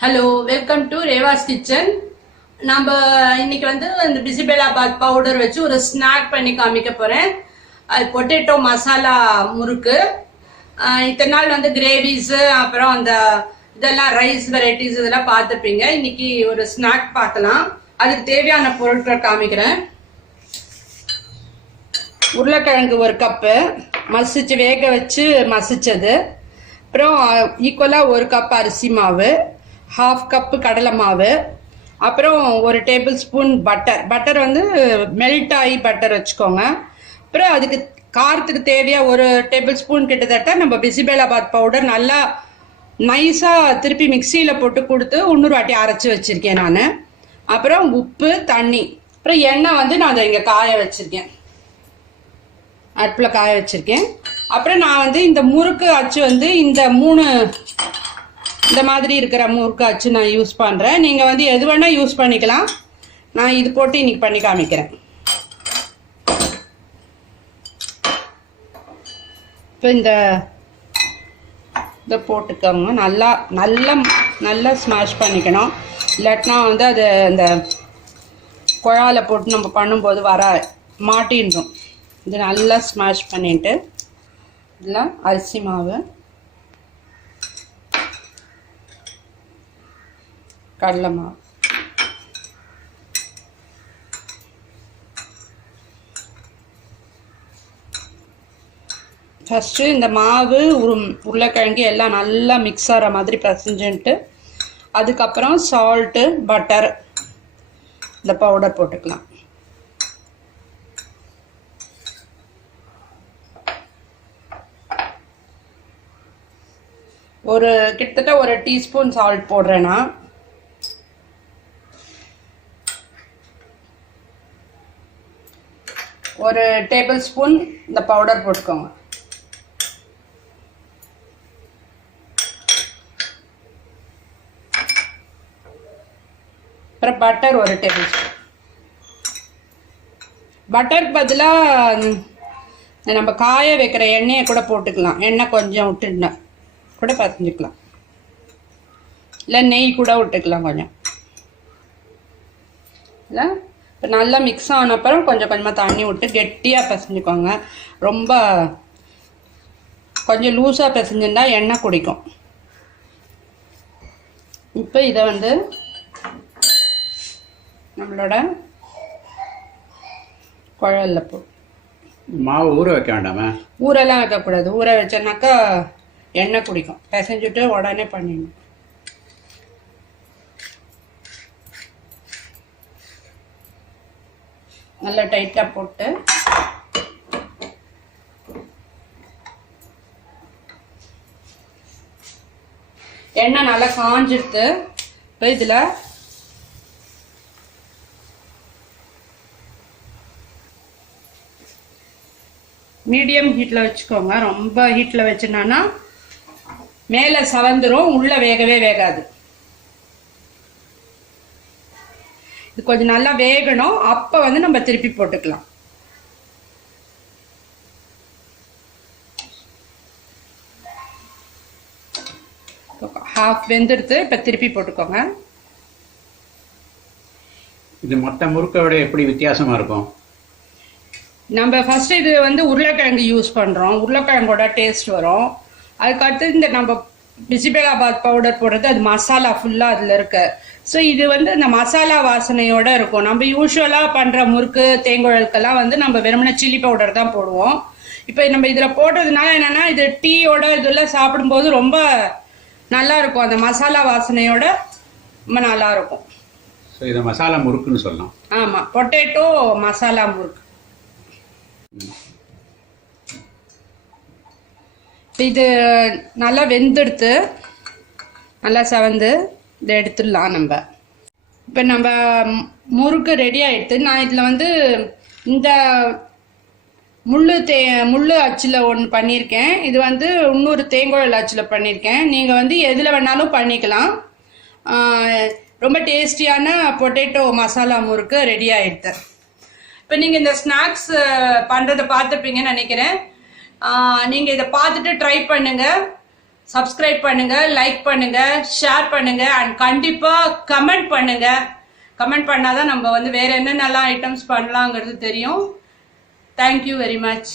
Hello, welcome to Reva's kitchen. நம்ம இன்னைக்கு வந்து இந்த பிசிபெலாபாத் பவுடர் வச்சு ஒரு ஸ்நாக் பண்ணி காமிக்க போறேன். அது பொட்டேட்டோ மசாலா முறுக்கு. இத்தனை நாள் வந்து கிரேவிஸ் அப்புறம் அந்த இதெல்லாம் ரைஸ் வெரைட்டிஸ் இதெல்லாம் பார்த்துருப்பீங்க. இன்னைக்கு ஒரு ஸ்நாக் பார்க்கலாம். அதுக்கு தேவையான பொருட்கள் காமிக்கிறேன். உருளைக்கிழங்கு 1 கப்பு மசிச்சு வேக வச்சு மசிச்சது, அப்புறம் ஈக்குவலாக 1 கப் அரிசி மாவு, 1/2 கப்பு கடலை மாவு, அப்புறம் 1 டேபிள் ஸ்பூன் பட்டர் வந்து மெல்ட் ஆகி பட்டர் வச்சுக்கோங்க. அப்புறம் அதுக்கு காரத்துக்கு தேவையாக 1 டேபிள் ஸ்பூன் கிட்டத்தட்ட நம்ம பிசிபெலாபாத் பவுடர் நல்லா நைஸாக திருப்பி மிக்சியில் போட்டு கொடுத்து 100 வாட்டி அரைச்சி வச்சுருக்கேன் நான். அப்புறம் உப்பு, தண்ணி, அப்புறம் எண்ணெய் வந்து நான் அதை இங்கே காய வச்சுருக்கேன், அடுப்பில் காய வச்சுருக்கேன். அப்புறம் நான் வந்து இந்த முறுக்கு அச்சு வந்து இந்த 3 இந்த மாதிரி இருக்கிற முறுக்கு அச்சு நான் யூஸ் பண்ணுறேன். நீங்கள் வந்து எது வேணால் யூஸ் பண்ணிக்கலாம். நான் இது போட்டு இன்னைக்கு பண்ணி காமிக்கிறேன். இப்போ இதை போட்டுக்கோங்க. நல்லா ஸ்மாஷ் பண்ணிக்கணும். இல்லாட்டினா வந்து அது இந்த குழாயில் போட்டு நம்ம பண்ணும்போது மாட்டின்றோம். இது நல்லா ஸ்மாஷ் பண்ணிட்டு இதில் அரிசி மாவு, கடலை மாவு, ஃபஸ்ட்டு இந்த மாவு உருளைக்கிழங்கு எல்லாம் நல்லா மிக்ஸ் ஆகிற மாதிரி பிசைஞ்சுட்டு அதுக்கப்புறம் சால்ட்டு, பட்டர், இந்த பவுடர் போட்டுக்கலாம். கிட்டத்தட்ட 1 டீஸ்பூன் சால்ட் போடுறேன்னா, ஒரு டேபிள் ஸ்பூன் இந்த பவுடர் போட்டுக்கோங்க. அப்புறம் பட்டர் 1 டேபிள் ஸ்பூன். பட்டருக்கு பதிலாக நம்ம காய வைக்கிற எண்ணெயை கூட போட்டுக்கலாம். எண்ணெய் கொஞ்சம் விட்டுருந்தேன் கூட பசஞ்சிக்கலாம், இல்லை நெய் கூட விட்டுக்கலாம் கொஞ்சம். இல்லை இப்போ நல்லா மிக்ஸ் ஆன அப்புறம் கொஞ்சம் கொஞ்சமாக தண்ணி விட்டு கெட்டியாக பசஞ்சுக்கோங்க. ரொம்ப கொஞ்சம் லூஸாக பசஞ்சுருந்தா எண்ணெய் குடிக்கும். இப்போ இதை வந்து நம்மளோட குழல்ல மாவு ஊற வைக்க வேண்டாமா? ஊரெல்லாம் வைக்கக்கூடாது. ஊற வச்சோன்னாக்கா எண்ணெய் குடிக்கும். பிசைஞ்சுட்டு உடனே பண்ணிடணும். நல்லா டைட்டாக போட்டு எண்ணெய் நல்லா காஞ்சிடுத்து. இப்போ இதில் மீடியம் ஹீட்டில் வச்சுக்கோங்க. ரொம்ப ஹீட்டில் வச்சுனா மேலே சவந்துரும், உள்ள வேகவே வேகாது. இது கொஞ்சம் நல்லா வேகணும். அப்போ வந்து நம்ம திருப்பி போட்டுக்கலாம். ஹாஃப் வெந்துடுத்து. இப்போ திருப்பி போட்டுக்கோங்க. இது மற்ற முறுக்கை விட எப்படி வித்தியாசமா இருக்கும்? நம்ம ஃபர்ஸ்ட் இது வந்து உருளைக்கிழங்கு யூஸ் பண்ணுறோம். உருளைக்கிழங்கோட டேஸ்ட் வரும். அதுக்கடுத்து இந்த நம்ம பிசிபெலாபாத் பவுடர் போடுறது, அது மசாலா ஃபுல்லாக அதில் இருக்கு. ஸோ இது வந்து இந்த மசாலா வாசனையோட இருக்கும். நம்ம யூஸ்வலாக பண்ணுற முறுக்கு தேங்குழலுக்கெல்லாம் வந்து நம்ம வெறுமனே சில்லி பவுடர் தான் போடுவோம். இப்போ நம்ம இதில் போடுறதுனால என்னென்னா இது டீயோட இதெல்லாம் சாப்பிடும்போது ரொம்ப நல்லா இருக்கும். அந்த மசாலா வாசனையோட ரொம்ப நல்லா இருக்கும். ஸோ இதை மசாலா முறுக்குன்னு சொல்லலாம். ஆமாம், பொட்டேட்டோ மசாலா முறுக்கு. இது நல்லா வெந்தெடுத்து நல்லா செவந்து இதை எடுத்துடலாம். இப்போ நம்ம முறுக்கு ரெடி ஆகிடுது. நான் இதில் வந்து இந்த முள்ளு அச்சில் ஒன்று பண்ணியிருக்கேன். இது வந்து இன்னொரு தேங்குழல் அச்சில் பண்ணியிருக்கேன். நீங்கள் வந்து எதில் வேணாலும் பண்ணிக்கலாம். ரொம்ப டேஸ்டியான பொட்டேட்டோ மசாலா முறுக்கு ரெடி ஆயிடுது. இப்போ நீங்கள் இந்த ஸ்நாக்ஸ் பண்ணுறதை பார்த்துருப்பீங்கன்னு நினைக்கிறேன். நீங்கள் இதை பார்த்துட்டு ட்ரை பண்ணுங்கள், சப்ஸ்கிரைப் பண்ணுங்கள், லைக் பண்ணுங்கள், ஷேர் பண்ணுங்கள் அண்ட் கண்டிப்பாக கமெண்ட் பண்ணுங்கள். கமெண்ட் பண்ணால் தான் நம்ம வந்து வேறு என்னென்னலாம் ஐட்டம்ஸ் பண்ணலாங்கிறது தெரியும். Thank you very much.